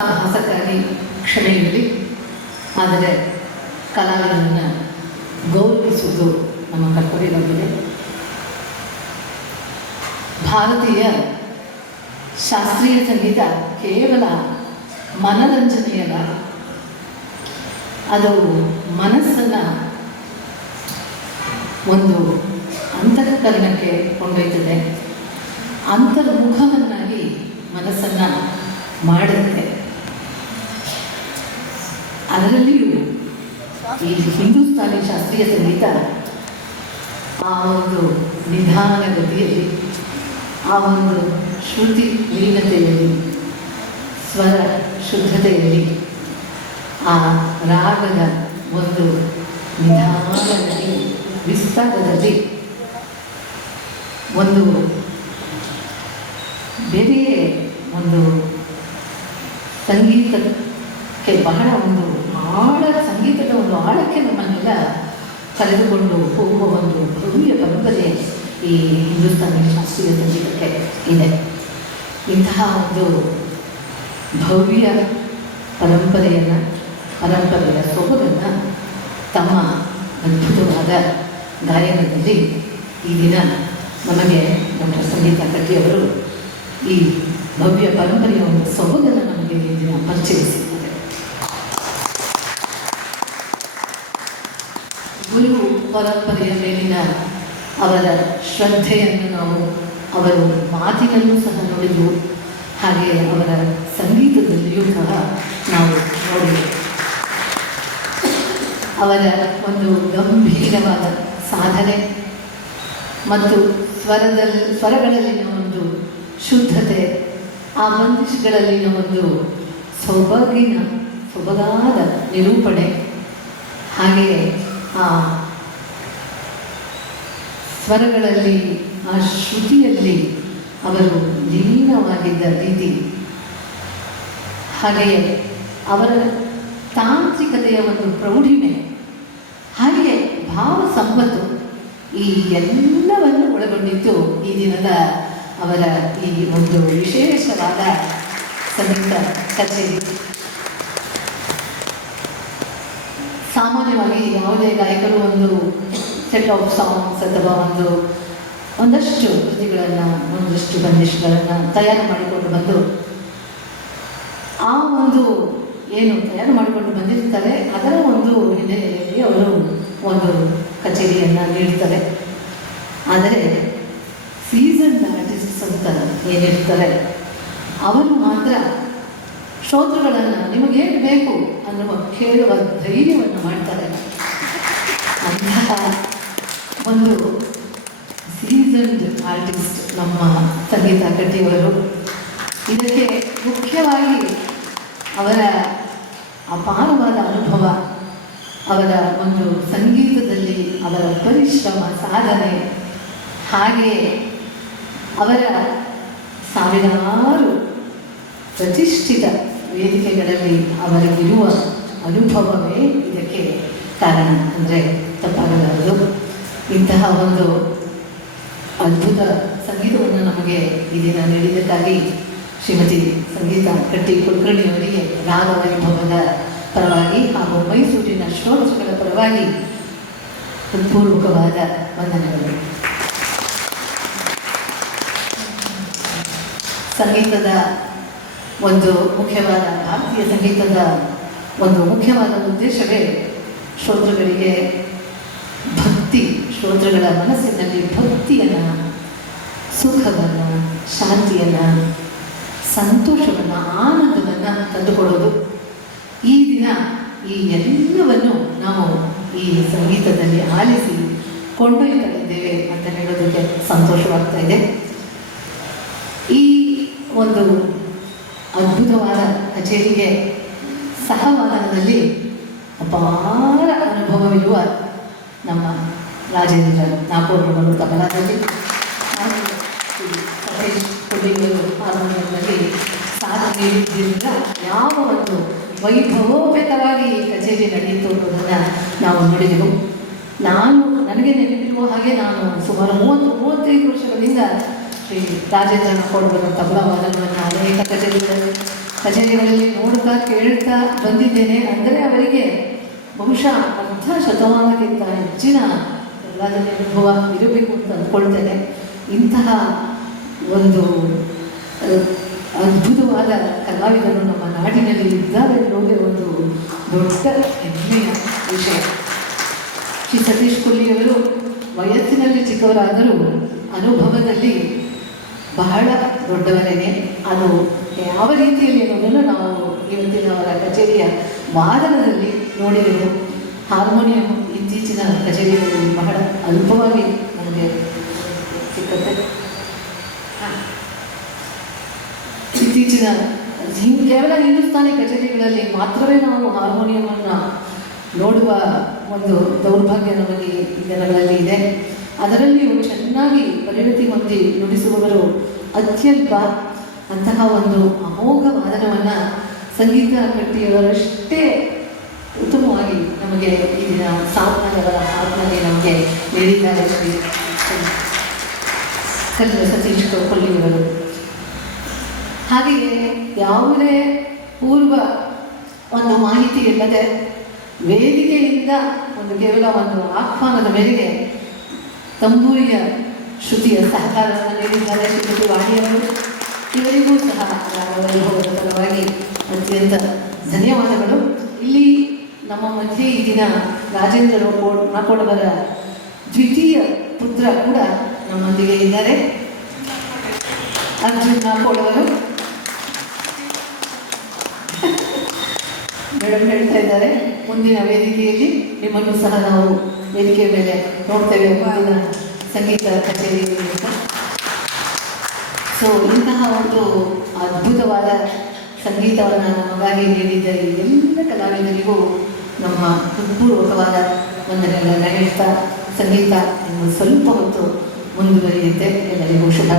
ಸಾಹಸಕ್ಕಾಗಿ ಕ್ಷಮೆ ಇರಲಿ. ಆದರೆ ಕಲಾವಿದರನ್ನು ಗೌರವಿಸುವುದು ನಮ್ಮ ಕರ್ತವ್ಯವಾಗಿದೆ. ಭಾರತೀಯ ಶಾಸ್ತ್ರೀಯ ಸಂಗೀತ ಕೇವಲ ಮನರಂಜನೆಯಲ್ಲ, ಅದು ಮನಸ್ಸನ್ನು ಒಂದು ಅಂತಃಕರಣಕ್ಕೆ ಕೊಂಡೊಯ್ತದೆ, ಅಂತರ್ಮುಖವನ್ನಾಗಿ ಮನಸ್ಸನ್ನು ಮಾಡುತ್ತೆ. ಅದರಲ್ಲಿಯೂ ಈ ಹಿಂದೂಸ್ತಾನಿ ಶಾಸ್ತ್ರೀಯ ಸಂಗೀತ ಆ ಒಂದು ನಿಧಾನ ಗತಿಯಲ್ಲಿ, ಆ ಒಂದು ಶ್ರುತಿ ಲೀನತೆಯಲ್ಲಿ, ಸ್ವರ ಶುದ್ಧತೆಯಲ್ಲಿ, ಆ ರಾಗದ ಒಂದು ನಿಧಾನದಲ್ಲಿ, ವಿಸ್ತಾರದಲ್ಲಿ ಒಂದು ಬೇರೆಯೇ ಒಂದು ಸಂಗೀತಕ್ಕೆ ಬಹಳ ಒಂದು ಸಂಗೀತದ ಒಂದು ಆಳಕ್ಕೆ ನಮ್ಮನ್ನೆಲ್ಲ ಕರೆದುಕೊಂಡು ಹೋಗುವ ಒಂದು ಭವ್ಯ ಪರಂಪರೆ ಈ ಹಿಂದೂಸ್ತಾನಿ ಶಾಸ್ತ್ರೀಯ ಸಂಗೀತಕ್ಕೆ ಇದೆ. ಇಂತಹ ಒಂದು ಭವ್ಯ ಪರಂಪರೆಯ ಸೊಬಗನ್ನು ತಮ್ಮ ಅದ್ಭುತವಾದ ಗಾಯನದಲ್ಲಿ ಈ ದಿನ ನಮಗೆ ಡಾಕ್ಟರ್ ಸಂಗೀತಾ ಕಟ್ಟಿಯವರು ಈ ಭವ್ಯ ಪರಂಪರೆಯ ಒಂದು ಸೊಬಗನ್ನು ನಮಗೆ ಈ ದಿನ ಪರಿಚಯಿಸಿದ್ದಾರೆ. ಗುರು ಪರಂಪರೆಯ ಮೇಲಿನ ಅವರ ಶ್ರದ್ಧೆಯನ್ನು ನಾವು ಅವರು ಮಾತಿನಲ್ಲೂ ಸಹ ನೋಡಿದೆವು, ಹಾಗೆ ಅವರ ಸಂಗೀತದಲ್ಲಿಯೂ ಸಹ ನಾವು ನೋಡಿದೆವು. ಅವರ ಒಂದು ಗಂಭೀರವಾದ ಸಾಧನೆ ಮತ್ತು ಸ್ವರಗಳಲ್ಲಿನ ಒಂದು ಶುದ್ಧತೆ, ಆ ಮಂದಿಷಗಳಲ್ಲಿನ ಒಂದು ಸೊಬಗಾದ ನಿರೂಪಣೆ, ಹಾಗೆಯೇ ಆ ಸ್ವರಗಳಲ್ಲಿ, ಆ ಶ್ರುತಿಯಲ್ಲಿ ಅವರು ಲೀನವಾಗಿದ್ದ ರೀತಿ, ಹಾಗೆಯೇ ಅವರ ತಾಂತ್ರಿಕತೆಯ ಒಂದು ಪ್ರೌಢಿಮೆ, ಹಾಗೆಯೇ ಭಾವ ಸಂಪತ್ತು, ಈ ಎಲ್ಲವನ್ನು ಒಳಗೊಂಡಿದ್ದು ಈ ದಿನದ ಅವರ ಈ ಒಂದು ವಿಶೇಷವಾದ ಸಂಗೀತ ಕಚೇರಿ. ಸಾಮಾನ್ಯವಾಗಿ ಯಾವುದೇ ಗಾಯಕರು ಒಂದು ಸೆಟ್ ಆಫ್ ಸಾಂಗ್ಸ್ ಅಥವಾ ಒಂದಷ್ಟು ಕೃತಿಗಳನ್ನು, ಒಂದಷ್ಟು ಬಂದಿಷ್ಗಳನ್ನು ತಯಾರು ಮಾಡಿಕೊಂಡು ಬಂದು ಆ ಒಂದು ಏನು ತಯಾರು ಮಾಡಿಕೊಂಡು ಬಂದಿರ್ತಾರೆ ಅದರ ಒಂದು ಹಿನ್ನೆಲೆಯಲ್ಲಿ ಅವರು ಒಂದು ಕಚೇರಿಯನ್ನು ನೀಡ್ತಾರೆ. ಆದರೆ ಸೀಸನ್ಡ್ ಆರ್ಟಿಸ್ಟ್ಸ್ ಅಂತ ಏನಿರ್ತಾರೆ ಅವರು ಮಾತ್ರ ಶ್ರೋತೃಗಳನ್ನು ನಿಮಗೇನು ಬೇಕು ಅನ್ನುವ ಕೇಳುವ ಧೈರ್ಯವನ್ನು ಮಾಡ್ತಾರೆ. ಅಂತಹ ಒಂದು ಸೀಸನ್ಡ್ ಆರ್ಟಿಸ್ಟ್ ನಮ್ಮ ಸಂಗೀತಾ ಕಟ್ಟಿಯವರು. ಇದಕ್ಕೆ ಮುಖ್ಯವಾಗಿ ಅವರ ಅಪಾರವಾದ ಅನುಭವ, ಅವರ ಒಂದು ಸಂಗೀತದಲ್ಲಿ ಅವರ ಪರಿಶ್ರಮ, ಸಾಧನೆ, ಹಾಗೆಯೇ ಅವರ ಸಾವಿರಾರು ಪ್ರತಿಷ್ಠಿತ ವೇದಿಕೆಗಳಲ್ಲಿ ಅವರಿಗಿರುವ ಅನುಭವವೇ ಇದಕ್ಕೆ ಕಾರಣ ಅಂದರೆ ತಪ್ಪಾಗಲಾರದು. ಇಂತಹ ಒಂದು ಅದ್ಭುತ ಸಂಗೀತವನ್ನು ನಮಗೆ ಈ ದಿನ ನೀಡಿದ್ದಕ್ಕಾಗಿ ಶ್ರೀಮತಿ ಸಂಗೀತಾ ಕಟ್ಟಿ ಕುಲಕರ್ಣಿಯವರಿಗೆ ರಾಗ ವೈಭವದ ಪರವಾಗಿ ಹಾಗೂ ಮೈಸೂರಿನ ಶ್ರೋತೃಗಳ ಪರವಾಗಿ ಹೃತ್ಪೂರ್ವಕವಾದ ವಂದನೆಗಳು. ಸಂಗೀತದ ಒಂದು ಮುಖ್ಯವಾದ, ಭಾರತೀಯ ಸಂಗೀತದ ಒಂದು ಮುಖ್ಯವಾದ ಉದ್ದೇಶವೇ ಶ್ರೋತೃಗಳಿಗೆ ಭಕ್ತಿ, ಶ್ರೋತೃಗಳ ಮನಸ್ಸಿನಲ್ಲಿ ಭಕ್ತಿಯನ್ನು, ಸುಖವನ್ನು, ಶಾಂತಿಯನ್ನು, ಸಂತೋಷವನ್ನು, ಆನಂದವನ್ನು ತಂದುಕೊಡೋದು. ಈ ದಿನ ಈ ಎಲ್ಲವನ್ನು ನಾವು ಈ ಸಂಗೀತದಲ್ಲಿ ಆಲಿಸಿ ಕೊಂಡೊಯ್ತಾ ಇದ್ದೇವೆ ಅಂತ ಹೇಳೋದಕ್ಕೆ ಸಂತೋಷವಾಗ್ತಾ ಇದೆ. ಈ ಒಂದು ಅದ್ಭುತವಾದ ಕಚೇರಿಗೆ ಸಹವಾದನದಲ್ಲಿ ಅಪಾರ ಅನುಭವವಿರುವ ನಮ್ಮ ರಾಜೇಂದ್ರ ನಾಪೋರ್ಗಳು ತಬಲಾದಲ್ಲಿ, ಹಾಗೂ ಸತೀಶ್ ಕೊಡಿಂಗರು ಹಾರ್ಮೋನಿಯಂನಲ್ಲಿ ಸಾಥ್ ನೀಡಿದ್ದರಿಂದ ಯಾವ ಒಂದು ವೈಭವೋಪೇತವಾಗಿ ಈ ಕಚೇರಿ ನಡೆಯಿತು ಅನ್ನೋದನ್ನು ನಾವು ನೋಡಿದೆವು. ನನಗೆ ನೆನಪಿರುವ ಹಾಗೆ ನಾನು ಸುಮಾರು 30-35 ವರ್ಷಗಳಿಂದ ಶ್ರೀ ರಾಜೇಂದ್ರ ನಾಪೋರ್ಗಳ ತಬಲಾ ವಾದನವನ್ನು ಅನೇಕ ಕಚೇರಿಗಳಲ್ಲಿ ಕಚೇರಿಗಳಲ್ಲಿ ನೋಡ್ತಾ ಕೇಳ್ತಾ ಬಂದಿದ್ದೇನೆ. ಅಂದರೆ ಅವರಿಗೆ ಬಹುಶಃ ಅರ್ಧ ಶತಮಾನಕ್ಕಿಂತ ಹೆಚ್ಚಿನ ಎಲ್ಲದರಲ್ಲಿ ಅನುಭವ ಇರಬೇಕು ಅಂತ ಅಂದ್ಕೊಳ್ತೇನೆ. ಇಂತಹ ಒಂದು ಅದ್ಭುತವಾದ ಕಲಾವಿದರು ನಮ್ಮ ನಾಡಿನಲ್ಲಿ ಇದ್ದಾರೆ ಅನ್ನೋದೇ ಒಂದು ದೊಡ್ಡ ಹೆಮ್ಮೆಯ ವಿಷಯ. ಶ್ರೀ ಸತೀಶ್ ಕೊಲ್ಲಿಯವರು ವಯಸ್ಸಿನಲ್ಲಿ ಚಿಕ್ಕವರಾದರೂ ಅನುಭವದಲ್ಲಿ ಬಹಳ ದೊಡ್ಡವರೇನೆ. ಅದು ಯಾವ ರೀತಿಯಲ್ಲಿ ಅನ್ನೋದನ್ನು ನಾವು ಇವತ್ತಿನ ಅವರ ಕಚೇರಿಯ ವಾದನದಲ್ಲಿ ನೋಡಿದೆವು. ಹಾರ್ಮೋನಿಯಂ ಇತ್ತೀಚಿನ ಕಚೇರಿಗಳಲ್ಲಿ ಬಹಳ ಅಲ್ಪವಾಗಿ ನಮಗೆ ಸಿಕ್ಕತ್ತೆ. ಇತ್ತೀಚಿನ ಕೇವಲ ಹಿಂದೂಸ್ತಾನಿ ಕಚೇರಿಗಳಲ್ಲಿ ಮಾತ್ರವೇ ನಾವು ಹಾರ್ಮೋನಿಯಮನ್ನು ನೋಡುವ ಒಂದು ದೌರ್ಭಾಗ್ಯ ನಮಗೆ ಈ ದಿನಗಳಲ್ಲಿ ಇದೆ. ಅದರಲ್ಲಿಯೂ ಚೆನ್ನಾಗಿ ಪರಿಣತಿ ಹೊಂದಿ ನುಡಿಸುವವರು ಅತ್ಯಲ್ಪ. ಅಂತಹ ಒಂದು ಅಮೋಘ ವಾದನವನ್ನು ಸಂಗೀತ ಕಟ್ಟಿಯವರಷ್ಟೇ ಉತ್ತಮವಾಗಿ ನಮಗೆ ಈ ದಿನ ಸಾಧನಗಳ ಹಾಡಿನಲ್ಲಿ ನಮಗೆ ನೀಡಿದ್ದಾರೆ ಶ್ರೀ ಸತೀಶ್ ಕೊಲ್ಲಿಯವರು. ಹಾಗೆಯೇ ಯಾವುದೇ ಪೂರ್ವ ಒಂದು ಮಾಹಿತಿ ಇಲ್ಲದೆ ವೇದಿಕೆಯಿಂದ ಕೇವಲ ಒಂದು ಆಹ್ವಾನದ ಮೇರೆಗೆ ತಂಬೂರಿಯ ಶ್ರುತಿಯ ಸಹಕಾರವನ್ನು ನೀಡಿದ್ದಾರೆ ಶ್ರೀಮತಿ ವಾಣಿಯವರು. ಇವರಿಗೂ ಸಹ ವೈಭವದ ಪರವಾಗಿ ಅತ್ಯಂತ ಧನ್ಯವಾದಗಳು. ಇಲ್ಲಿ ನಮ್ಮ ಮಧ್ಯೆ ಈ ದಿನ ರಾಜೇಂದ್ರ ನಾಕೋಡವರ ದ್ವಿತೀಯ ಪುತ್ರ ಕೂಡ ನಮ್ಮೊಂದಿಗೆ ಇದ್ದಾರೆ. ಅರ್ಜುನ್ ನಾಕೋಡವರು ಮೇಡಮ್ ಹೇಳ್ತಾ ಇದ್ದಾರೆ, ಮುಂದಿನ ವೇದಿಕೆಯಲ್ಲಿ ನಿಮ್ಮನ್ನು ಸಹ ನಾವು ವೇದಿಕೆಯ ಮೇಲೆ ನೋಡ್ತೇವೆ ಮುಂದಿನ ಸಂಗೀತ ಕಚೇರಿಯಲ್ಲಿ ಅಂತ. ಸೊ ಇಂತಹ ಒಂದು ಅದ್ಭುತವಾದ ಸಂಗೀತವನ್ನು ನಮಗಾಗಿ ನೀಡಿದ್ದ ಈ ಎಲ್ಲ ಕಲಾವಿದರಿಗೂ ನಮ್ಮ ಹೃತ್ಪೂರ್ವಕವಾದ ವಂದನೆಗಳನ್ನು ಹೇಳ್ತಾ ಸಂಗೀತ ಇನ್ನು ಸ್ವಲ್ಪ ಹೊತ್ತು ಮುಂದುವರಿಯುತ್ತೆ. ಎಲ್ಲರಿಗೂ ಶುಭ.